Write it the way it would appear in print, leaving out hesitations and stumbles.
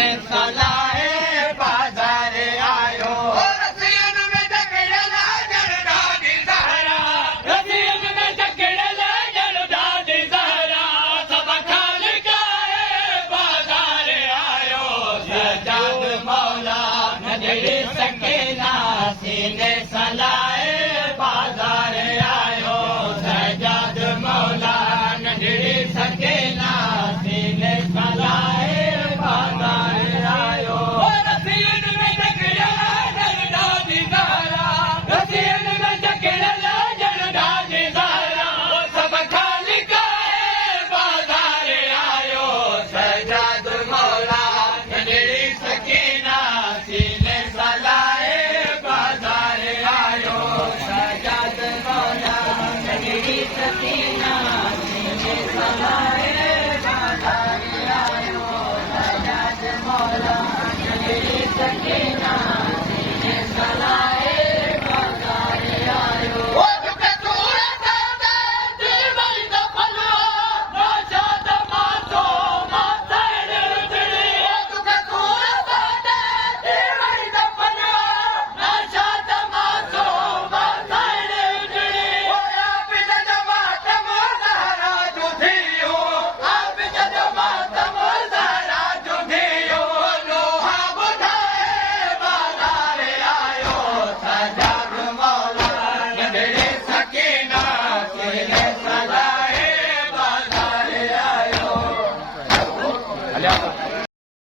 सीने सलाए बाजार आयो रसियन में जकड़ला जरदादी ज़हरा रसियन में जकड़ला जरदादी ज़हरा सब खाल काए बाजार आयो सजाद मौला नजर सकेला सीने सलाए बाजार आयो सजाद मौला नजर सकेला सीने सलाए बाजार आयो रसियन में जकड़ला जरदादी ज़हरा रसियन में जकड़ला जरदादी ज़हरा सब खाल काए बाजार आयो सजाद मौला नजर सकेला सीने सलाए बाजार आयो सजाद मौला नजर सकेला सीने सलाए बाजार आयो सजाद मौला नजर सकेला सीने सलाए बाजार आयो ओ दुखे सूरत दे दिल में दफना नाशाद मातो मातड़ उजड़ी ओ दुखे सूरत दे दिल में दफना नाशाद मातो मातड़ उजड़ी ओ आप जमात मुज़हरा जुधियो आप जमात मुज़हरा जुधियो लोहा बुधाए बाजार आयो सजाद मौला नजर सकीना सीने सलाए बाजार आयो